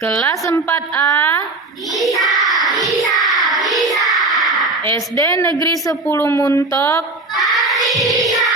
Kelas 4A Bisa, bisa, bisa. SD Negeri 10 Muntok Pasti bisa.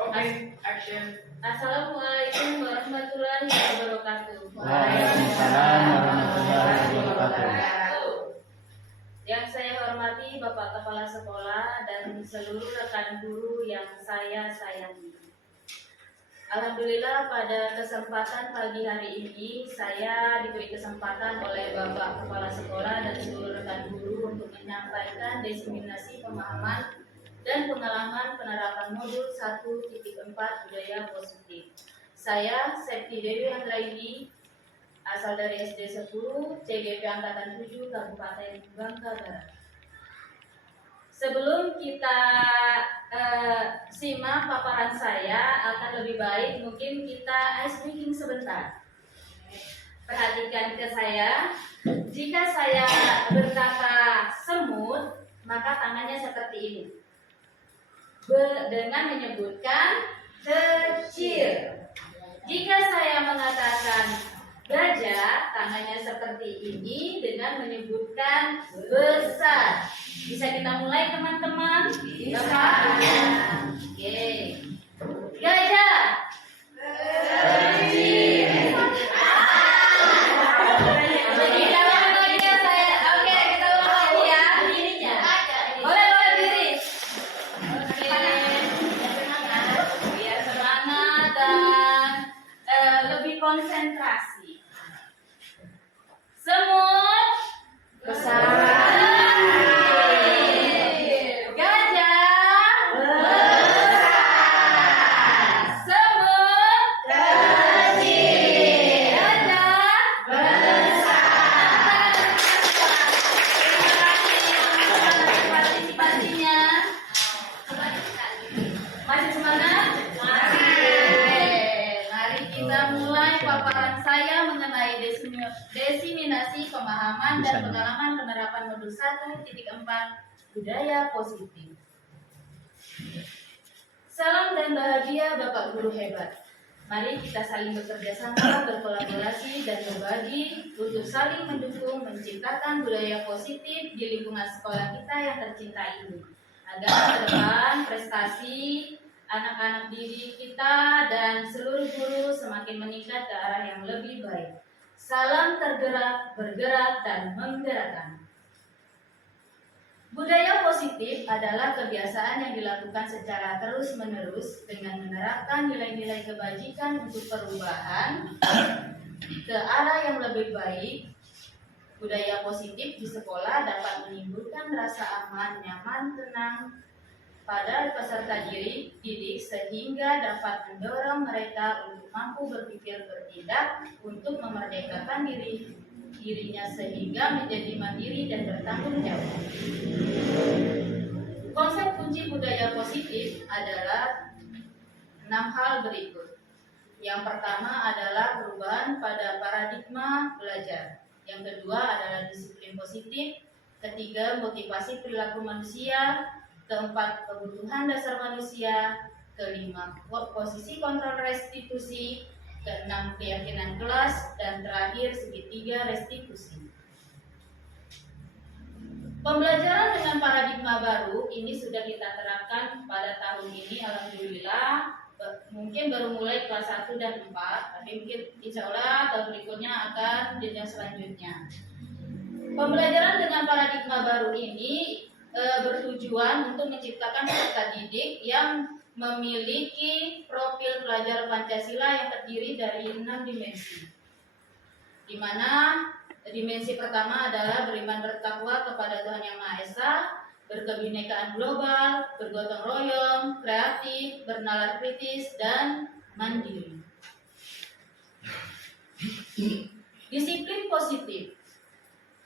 Okay, action. Assalamualaikum warahmatullahi wabarakatuh. Waalaikumsalam warahmatullahi wabarakatuh. Yang saya hormati Bapak Kepala Sekolah dan seluruh rekan guru yang saya sayangi. Alhamdulillah pada kesempatan pagi hari ini saya diberi kesempatan oleh Bapak Kepala Sekolah dan seluruh rekan guru untuk menyampaikan diseminasi pemahaman dan pengalaman penerapan modul 1.4 budaya positif. Saya Septi Dewi Handraini, asal dari SD 10, CGP Angkatan 7, Kabupaten Bangka Barat. Sebelum kita simak paparan saya akan lebih baik. Mungkin kita ice breaking sebentar. Perhatikan ke saya. Jika saya berkata semut, maka tangannya seperti ini. Dengan menyebutkan kecil. Jika saya mengatakan gajah, tangannya seperti ini dengan menyebutkan besar. Bisa kita mulai teman-teman? Bapak? Oke. Gajah. Konsentrasi. Semut besar. Gajah besar. Semut kecil. Gajah besar. Terima kasih partisipasinya. Masih semangat? Kita mulai paparan saya mengenai diseminasi pemahaman dan pengalaman penerapan modul 1.4 budaya positif. Salam dan bahagia Bapak Guru hebat. Mari kita saling bekerja sama, berkolaborasi dan berbagi untuk saling mendukung menciptakan budaya positif di lingkungan sekolah kita yang tercinta ini. Agar ke depan prestasi anak-anak didik kita dan seluruh guru semakin meningkat ke arah yang lebih baik. Salam tergerak, bergerak, dan menggerakkan. Budaya positif adalah kebiasaan yang dilakukan secara terus-menerus dengan menerapkan nilai-nilai kebajikan untuk perubahan ke arah yang lebih baik. Budaya positif di sekolah dapat menimbulkan rasa aman, nyaman, tenang pada peserta didik sehingga dapat mendorong mereka untuk mampu berpikir bertindak untuk memerdekakan dirinya sehingga menjadi mandiri dan bertanggung jawab. Konsep kunci budaya positif adalah 6 hal berikut. Yang pertama adalah perubahan pada paradigma belajar. Yang kedua adalah disiplin positif. Ketiga, motivasi perilaku manusia. Keempat, kebutuhan dasar manusia. Kelima, posisi kontrol restitusi. Keenam, keyakinan kelas. Dan terakhir, segitiga restitusi. Pembelajaran dengan paradigma baru ini sudah kita terapkan pada tahun ini, alhamdulillah. Mungkin baru mulai kelas 1 dan 4, tapi mungkin insya Allah tahun berikutnya akan jenjang selanjutnya. Pembelajaran dengan paradigma baru ini bertujuan untuk menciptakan peserta didik yang memiliki profil pelajar Pancasila yang terdiri dari 6 dimensi. Di mana dimensi pertama adalah beriman bertakwa kepada Tuhan Yang Maha Esa, berkebinekaan global, bergotong royong, kreatif, bernalar kritis, dan mandiri. Disiplin positif.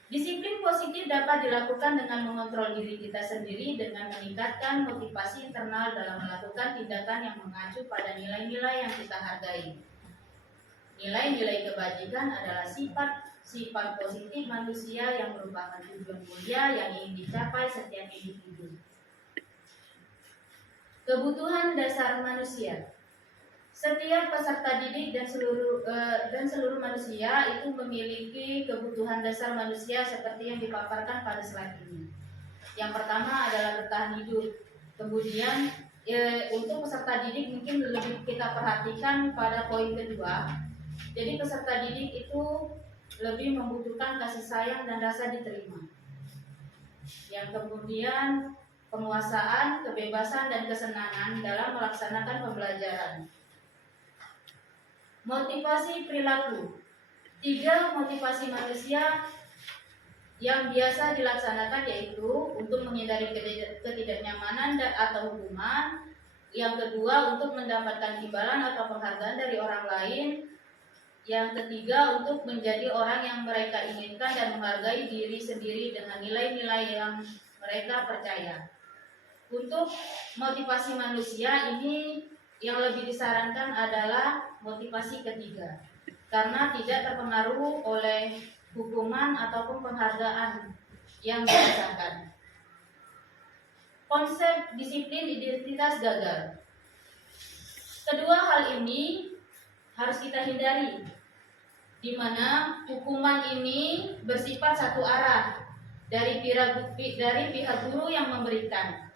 Disiplin positif dapat dilakukan dengan mengontrol diri kita sendiri dengan meningkatkan motivasi internal dalam melakukan tindakan yang mengacu pada nilai-nilai yang kita hargai. Nilai-nilai kebajikan adalah sifat positif manusia yang merupakan tujuan mulia yang ingin dicapai setiap individu. Kebutuhan dasar manusia. Setiap peserta didik dan seluruh manusia itu memiliki kebutuhan dasar manusia seperti yang dipaparkan pada slide ini. Yang pertama adalah bertahan hidup. Kemudian untuk peserta didik mungkin lebih kita perhatikan pada poin kedua. Jadi peserta didik itu lebih membutuhkan kasih sayang dan rasa diterima. Yang kemudian penguasaan, kebebasan, dan kesenangan dalam melaksanakan pembelajaran. Motivasi perilaku. 3 motivasi manusia yang biasa dilaksanakan yaitu untuk menghindari ketidaknyamanan atau hukuman. Yang kedua, untuk mendapatkan imbalan atau penghargaan dari orang lain. Yang ketiga, untuk menjadi orang yang mereka inginkan dan menghargai diri sendiri dengan nilai-nilai yang mereka percaya. Untuk motivasi manusia ini yang lebih disarankan adalah motivasi ketiga, karena tidak terpengaruh oleh hukuman ataupun penghargaan yang dirasakan. Konsep disiplin identitas gagal. Kedua hal ini harus kita hindari, di mana hukuman ini bersifat satu arah dari pihak guru yang memberikan,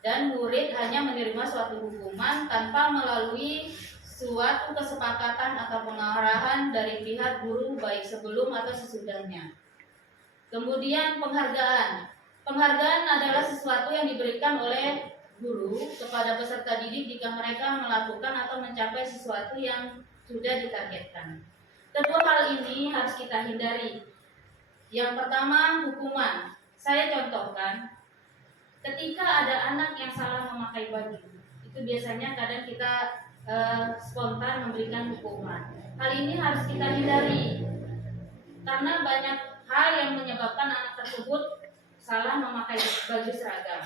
dan murid hanya menerima suatu hukuman tanpa melalui suatu kesepakatan atau pengarahan dari pihak guru baik sebelum atau sesudahnya. Kemudian penghargaan. Penghargaan adalah sesuatu yang diberikan oleh guru kepada peserta didik jika mereka melakukan atau mencapai sesuatu yang sudah ditargetkan. Kedua hal ini harus kita hindari. Yang pertama, hukuman. Saya contohkan, ketika ada anak yang salah memakai baju, itu biasanya kadang kita spontan memberikan hukuman. Hal ini harus kita hindari, karena banyak hal yang menyebabkan anak tersebut salah memakai baju seragam.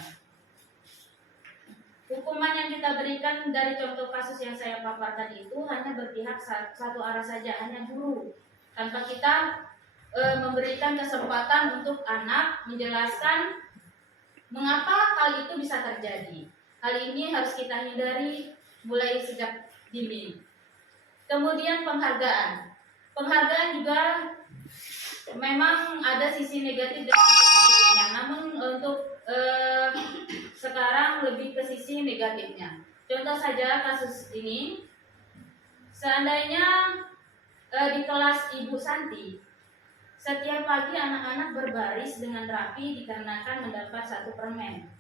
Hukuman yang kita berikan dari contoh kasus yang saya paparkan itu hanya berpihak satu arah saja, hanya guru, tanpa kita memberikan kesempatan untuk anak menjelaskan mengapa hal itu bisa terjadi. Hal ini harus kita hindari mulai sejak dini. Kemudian penghargaan. Penghargaan juga memang ada sisi negatif dan positifnya. Namun untuk sekarang lebih ke sisi negatifnya. Contoh saja kasus ini, seandainya di kelas Ibu Santi, setiap pagi anak-anak berbaris dengan rapi dikarenakan mendapat satu permen.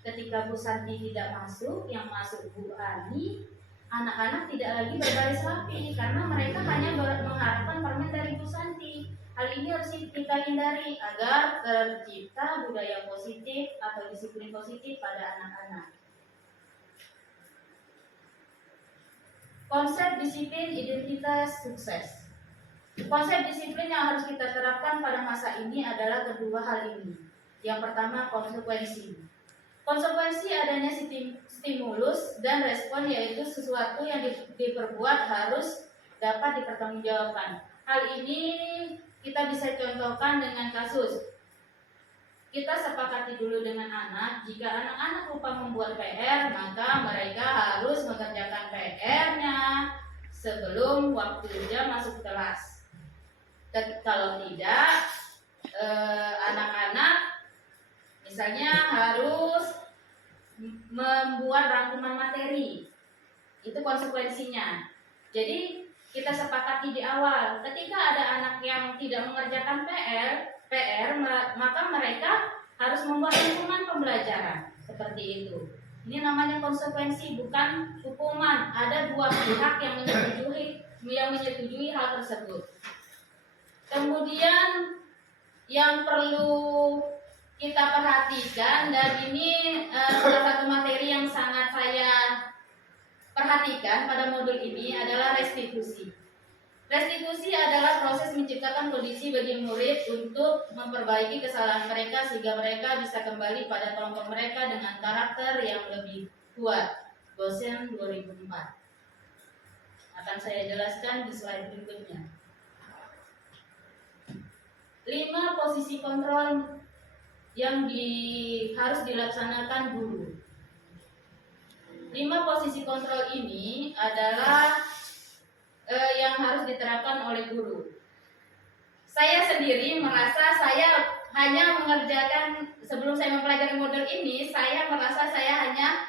Ketika Bu Santi tidak masuk, yang masuk Bu Ani, anak-anak tidak lagi berbaris rapi karena mereka hanya mengharapkan permen dari Bu Santi. Hal ini harus kita hindari agar tercipta budaya positif atau disiplin positif pada anak-anak. Konsep disiplin identitas sukses. Konsep disiplin yang harus kita terapkan pada masa ini adalah kedua hal ini. Yang pertama, konsekuensi. Konsekuensi adanya stimulus dan respon, yaitu sesuatu yang diperbuat harus dapat dipertanggungjawabkan. Hal ini kita bisa contohkan dengan kasus. Kita sepakati dulu dengan anak, jika anak-anak lupa membuat PR, maka mereka harus mengerjakan PR-nya sebelum waktu jam masuk kelas. Kalau tidak, anak-anak misalnya harus membuat rangkuman materi. Itu konsekuensinya. Jadi kita sepakati di awal, ketika ada anak yang tidak mengerjakan PR, maka mereka harus membuat rangkuman pembelajaran. Seperti itu. Ini namanya konsekuensi, bukan hukuman. Ada dua pihak yang menyetujui hal tersebut. Kemudian yang perlu kita perhatikan, dan ini salah satu materi yang sangat saya perhatikan pada modul ini adalah restitusi. Restitusi adalah proses menciptakan kondisi bagi murid untuk memperbaiki kesalahan mereka sehingga mereka bisa kembali pada kelompok mereka dengan karakter yang lebih kuat. Dosen 2004. Akan saya jelaskan di slide berikutnya. 5 posisi kontrol yang harus dilaksanakan guru. 5 posisi kontrol ini adalah yang harus diterapkan oleh guru. Saya sendiri merasa saya hanya mengerjakan, sebelum saya mempelajari modul ini, saya merasa saya hanya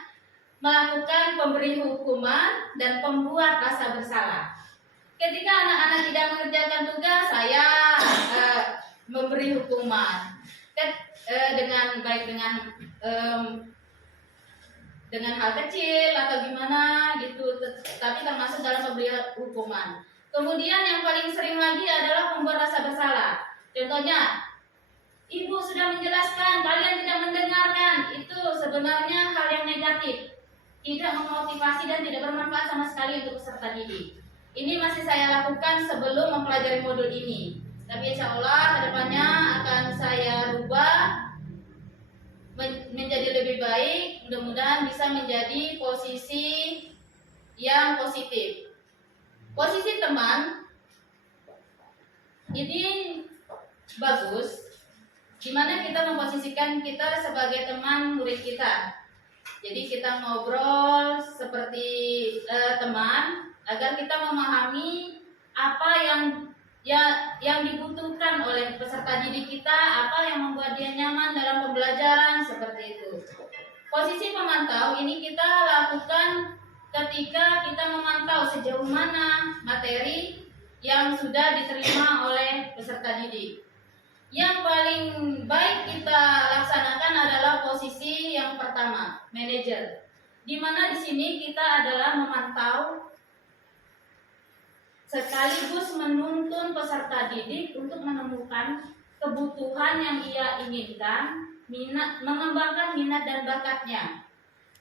melakukan pemberi hukuman dan pembuat rasa bersalah. Ketika anak-anak tidak mengerjakan tugas, saya memberi hukuman dengan hal kecil atau gimana gitu, tapi termasuk dalam pemberian hukuman. Kemudian yang paling sering lagi adalah membuat rasa bersalah. Contohnya, ibu sudah menjelaskan, kalian tidak mendengarkan. Itu sebenarnya hal yang negatif, tidak memotivasi dan tidak bermanfaat sama sekali untuk peserta didik. Ini masih saya lakukan sebelum mempelajari modul ini. Tapi insya Allah kedepannya akan saya rubah menjadi lebih baik, mudah-mudahan bisa menjadi posisi yang positif. Posisi teman ini bagus, dimana kita memposisikan kita sebagai teman murid kita. Jadi kita ngobrol seperti teman agar kita memahami apa yang dibutuhkan oleh peserta didik kita, apa yang membuat dia nyaman dalam pembelajaran, seperti itu. Posisi pemantau ini kita lakukan ketika kita memantau sejauh mana materi yang sudah diterima oleh peserta didik. Yang paling baik kita laksanakan adalah posisi yang pertama, manajer. Di mana di sini kita adalah memantau sekaligus menuntun peserta didik untuk menemukan kebutuhan yang ia inginkan, mengembangkan minat dan bakatnya.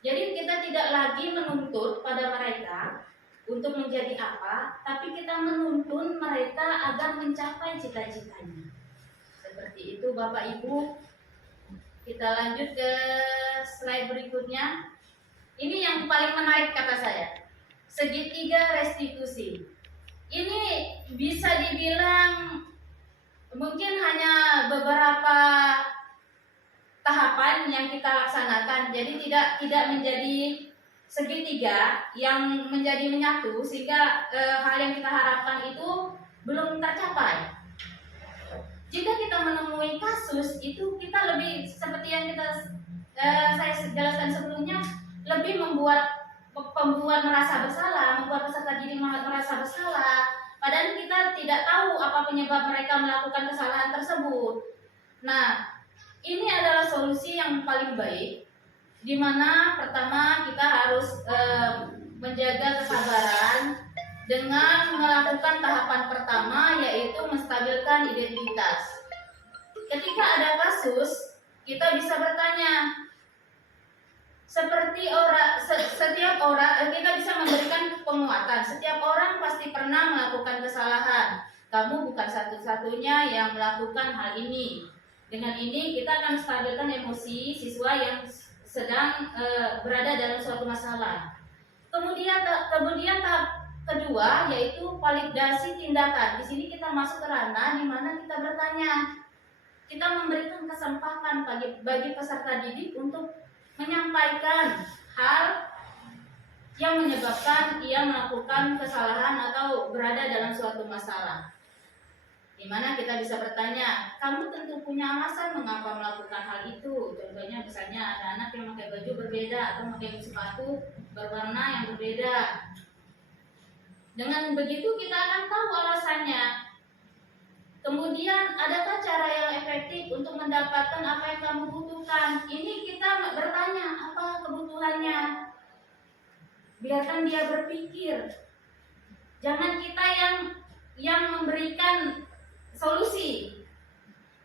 Jadi kita tidak lagi menuntut pada mereka untuk menjadi apa, tapi kita menuntun mereka agar mencapai cita-citanya. Seperti itu Bapak Ibu. Kita lanjut ke slide berikutnya. Ini yang paling menarik kata saya, segitiga restitusi. Ini bisa dibilang mungkin hanya beberapa tahapan yang kita laksanakan, jadi tidak menjadi segitiga yang menjadi menyatu, sehingga hal yang kita harapkan itu belum tercapai. Jika kita menemui kasus itu, kita lebih seperti yang saya jelaskan sebelumnya, lebih membuat pembuat merasa bersalah, membuat peserta didik merasa bersalah, padahal kita tidak tahu apa penyebab mereka melakukan kesalahan tersebut. Nah, ini adalah solusi yang paling baik, di mana pertama kita harus menjaga kesabaran dengan melakukan tahapan pertama, yaitu menstabilkan identitas. Ketika ada kasus, kita bisa bertanya, setiap orang kita bisa memberikan penguatan. Setiap orang pasti pernah melakukan kesalahan. Kamu bukan satu-satunya yang melakukan hal ini. Dengan ini kita akan stabilkan emosi siswa yang sedang berada dalam suatu masalah. Kemudian tahap kedua yaitu validasi tindakan. Di sini kita masuk ke ranah di mana kita bertanya. Kita memberikan kesempatan bagi peserta didik untuk menyampaikan hal yang menyebabkan ia melakukan kesalahan atau berada dalam suatu masalah. Di mana kita bisa bertanya, kamu tentu punya alasan mengapa melakukan hal itu. Contohnya misalnya ada anak yang pakai baju berbeda atau pakai sepatu berwarna yang berbeda. Dengan begitu kita akan tahu alasannya. Kemudian, adakah cara yang efektif untuk mendapatkan apa yang kamu butuhkan? Ini kita bertanya, apa kebutuhannya? Biarkan dia berpikir. Jangan kita yang memberikan solusi.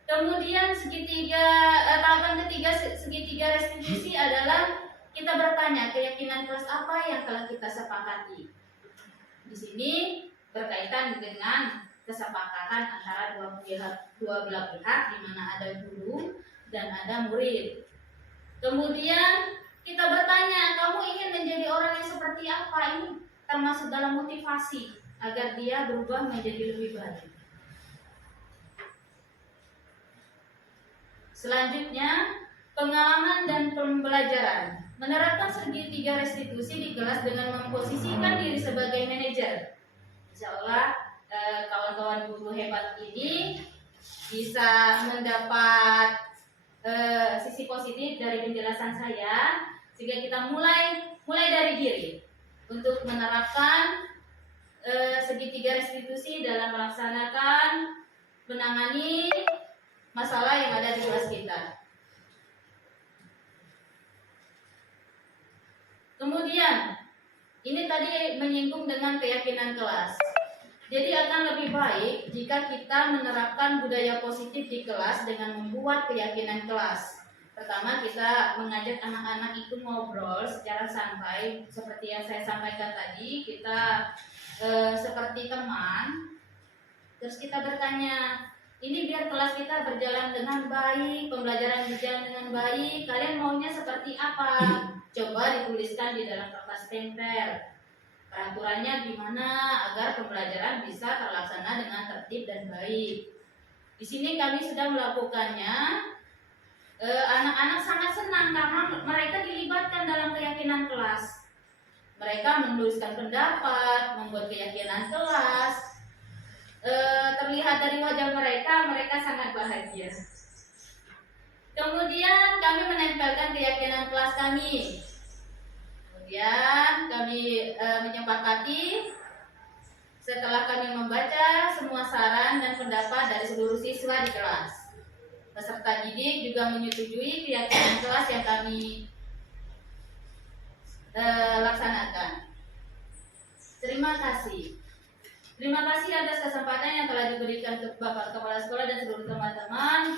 Kemudian tahapan ketiga segitiga restitusi adalah kita bertanya, keyakinan kelas apa yang telah kita sepakati? Di sini berkaitan dengan kesepakatan antara dua belah pihak, di mana ada guru dan ada murid. Kemudian kita bertanya, kamu ingin menjadi orang yang seperti apa? Ini termasuk dalam motivasi agar dia berubah menjadi lebih baik. Selanjutnya, pengalaman dan pembelajaran. Menerapkan segitiga restitusi di kelas dengan memposisikan diri sebagai manajer. Insya Allah kawan-kawan guru hebat ini bisa mendapat sisi positif dari penjelasan saya, sehingga kita mulai dari diri untuk menerapkan segitiga restitusi dalam melaksanakan menangani masalah yang ada di kelas kita. Kemudian ini tadi menyinggung dengan keyakinan kelas. Jadi akan lebih baik jika kita menerapkan budaya positif di kelas dengan membuat keyakinan kelas. Pertama, kita mengajak anak-anak itu ngobrol secara santai, seperti yang saya sampaikan tadi. Kita seperti teman. Terus kita bertanya, Ini biar kelas kita berjalan dengan baik, pembelajaran berjalan dengan baik. Kalian maunya seperti apa? Coba dituliskan di dalam kertas tempel. Peraturannya gimana agar pembelajaran bisa terlaksana dengan tertib dan baik. Di sini kami sudah melakukannya. Anak-anak sangat senang karena mereka dilibatkan dalam keyakinan kelas. Mereka menuliskan pendapat, membuat keyakinan kelas. Terlihat dari wajah mereka, mereka sangat bahagia. Kemudian kami menempelkan keyakinan kelas kami. Kemudian kami menyepakati setelah kami membaca semua saran dan pendapat dari seluruh siswa di kelas. Peserta didik juga menyetujui keyakinan kelas yang kami laksanakan. Terima kasih. Terima kasih atas kesempatan yang telah diberikan ke Bapak Kepala Sekolah dan seluruh teman-teman.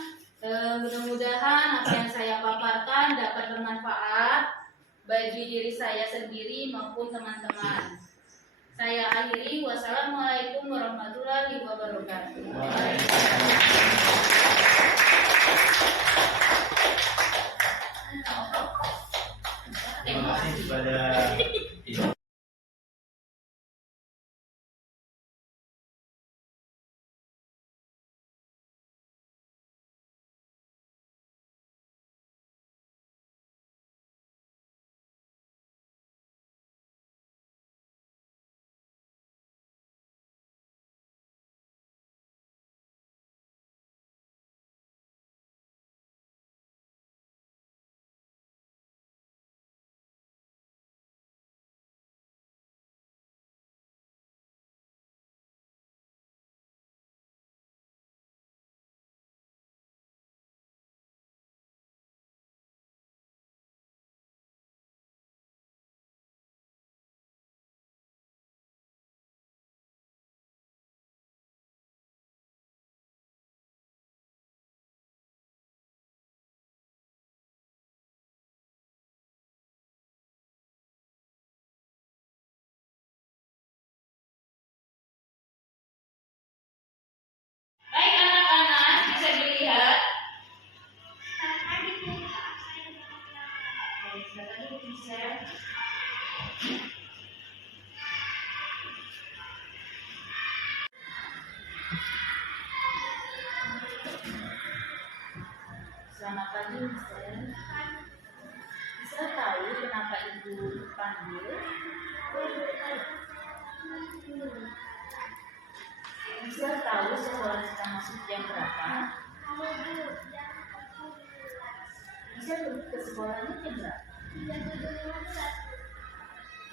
Mudah-mudahan apa yang saya paparkan dapat bermanfaat bagi diri saya sendiri maupun teman-teman. Saya akhiri. Wassalamualaikum warahmatullahi wabarakatuh. Terima kasih kepada Baik anak-anak, bisa dilihat. Silakan duduk, Michelle. Selamat pagi, Michelle. Michelle tahu kenapa ibu panggil? Michelle tahu sekolah kita masuk jam berapa? Michelle pergi ke sekolahnya jam berapa?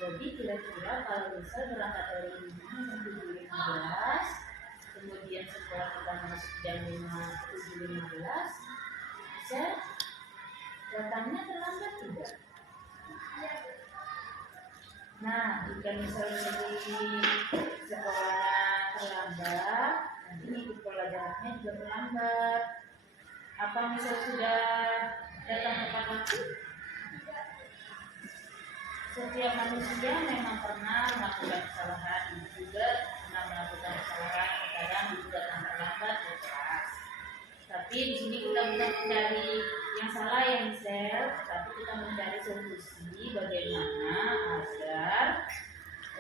Jadi kira-kira kalau Michelle berangkat dari rumah jam 7.15, kemudian sekolah kita masuk jam 7.15, Michelle datangnya terlambat tidak? Nah, jika misalnya di sekolahnya terlambat, nanti ikut pelajarannya juga terlambat. Apa misal sudah datang tepat waktu? Setiap manusia memang pernah melakukan kesalahan, ibu juga pernah melakukan kesalahan, kadang ibu datang terlambat ke kelas. Tapi di sini kita bukan mencari yang salah yang Michelle, tapi kita mencari solusi bagaimana agar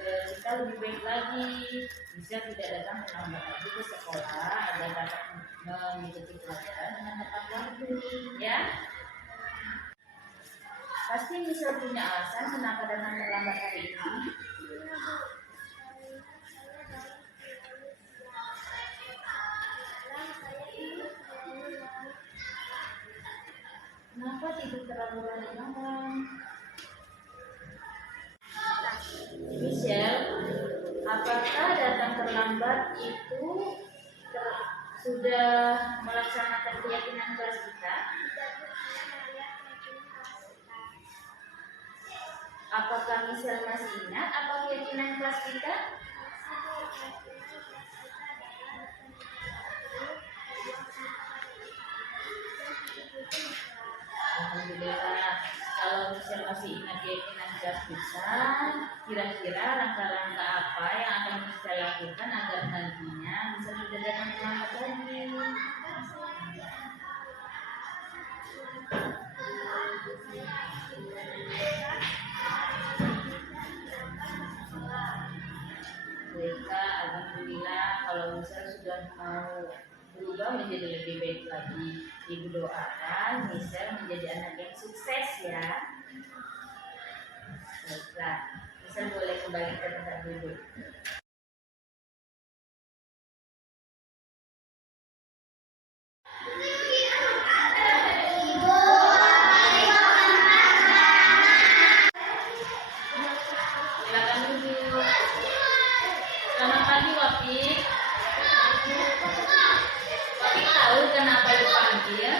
kita lebih baik lagi, bisa tidak datang terlambat lagi ke sekolah agar dapat mengikuti pelajaran dengan tepat waktu, ya. Pasti Michelle punya alasan kenapa datang terlambat hari ini. Kenapa tidur terlalu malam? Michelle, apakah datang terlambat itu sudah melaksanakan keyakinan kelas kita? Apakah Michelle masih ingat apa keyakinan kelas kita? Alhamdulillah. Kalau kalau Michelle masih ingat keyakinan keras, kira-kira langkah-langkah apa yang akan Michelle lakukan agar nantinya bisa menjadi anak selamat lagi? Mereka alhamdulillah kalau Michelle sudah mau berubah menjadi lebih baik lagi. Ibu doakan Michelle menjadi anak yang sukses ya. Baiklah, Michelle boleh kembali ke tempat duduk. Silakan duduk. Selamat pagi Wapik. Wapik tahu kenapa dipanggil?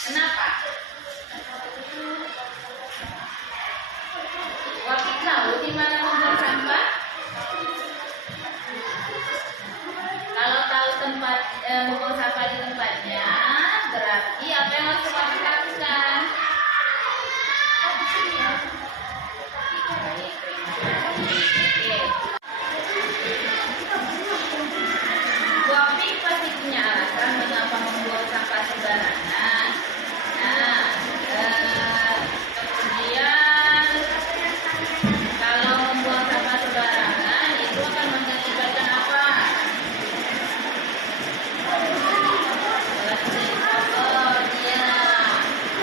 Kenapa? Wapik tahu di mana membuang sampah? Kalau tahu tempat membuang sampah di tempatnya, berarti apa yang harus Wapik lakukan? Baik, terima kasih. Oke. Wapik pasti punya alasan mengapa membuang sampah sembarangan. Nah, kemudian kalau membuang sampah sembarangan itu akan mengakibatkan apa? Salah satu kotor, ya.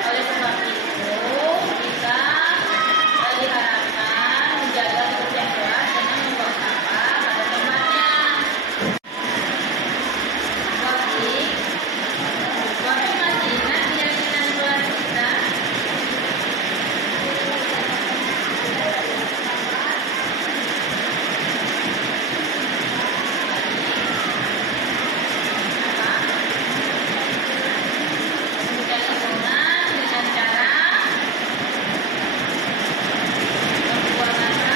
Oleh sebab itu kita diharapkan menjaga kebersihan dengan membuang sampah pada tempatnya. Wapik, Wapik masih ingat keyakinan kelas kita? Menjaga lingkungan dengan cara membuang apa?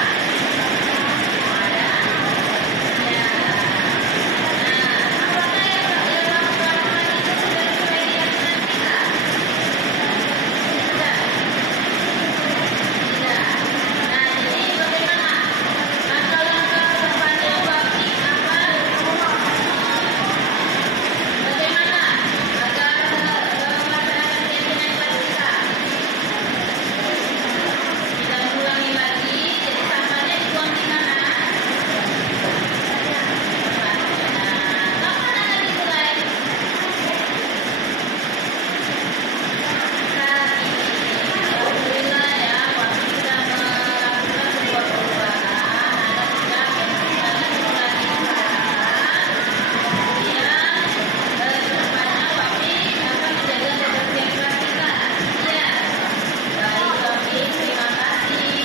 Ada. Ya. Nah, apakah yang dilakukan itu sudah sesuai keyakinan kita? Tidak. Tidak. Nah, jadi bagaimana? Langkah-langkah kedepannya Wapik apa? Bagaimana agar melaksanakan keyakinan kelas kita? Tidak mengulangi lagi, jadi sampahnya dibuang di mana? Kapan akan dimulai? Saat ini. Alhamdulillah ya, Wapik sudah melakukan sebuah perubahan agar tidak mengulangi kesalahan. Kemudian kedepannya Wapik akan menjaga kebersihan kelas kita. Iya. Baik Wapik, terima kasih.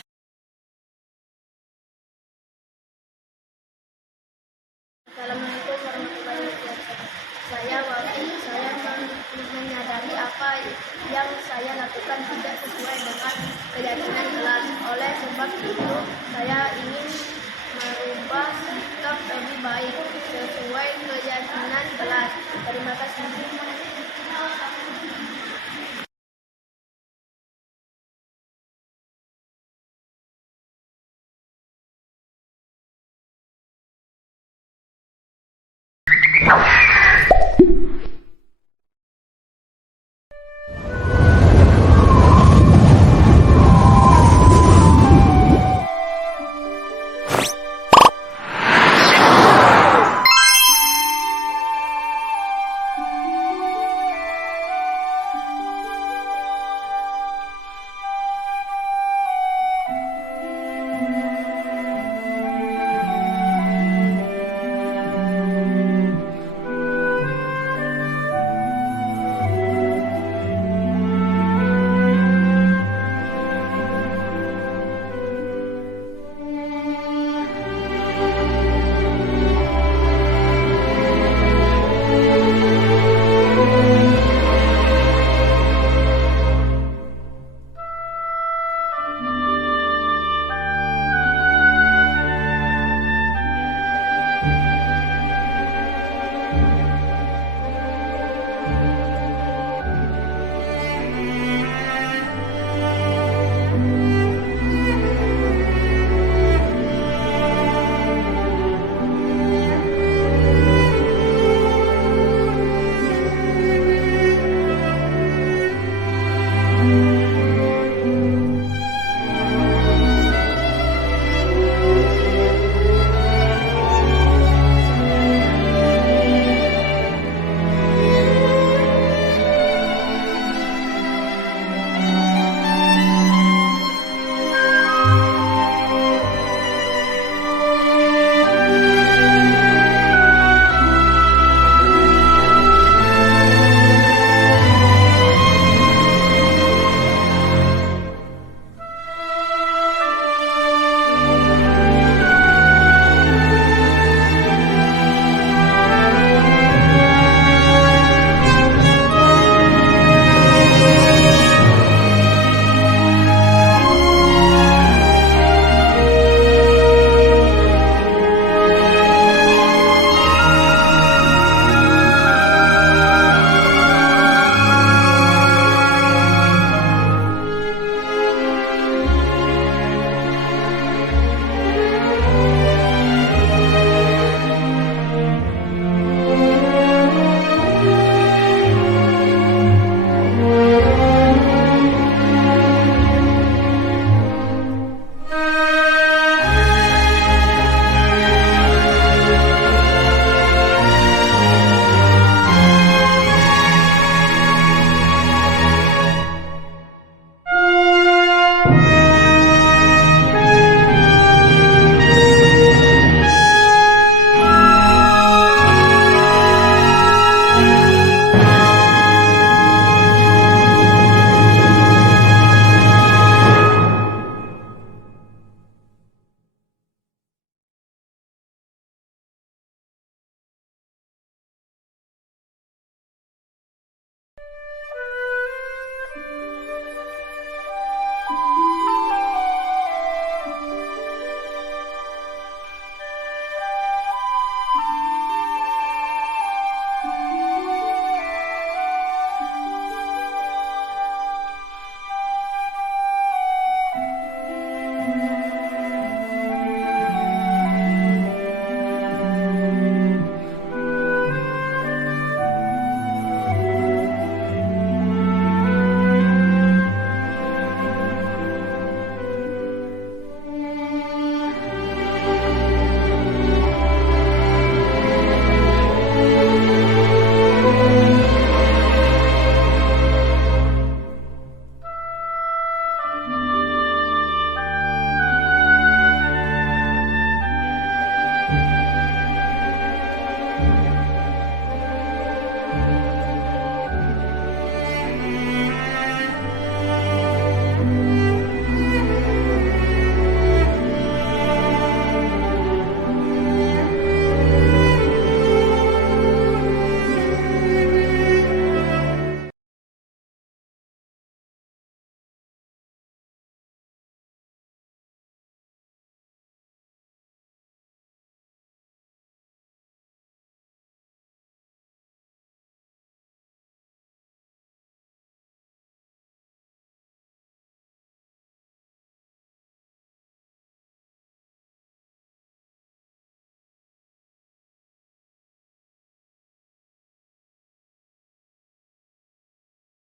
Assalamualaikum warahmatullahi wabarakatuh. Saya Wapik. Saya menyadari apa yang saya lakukan tidak sesuai dengan keyakinan kelas. Oleh sebab itu, saya ingin merubah sikap lebih baik sesuai keyakinan kelas. Terima kasih.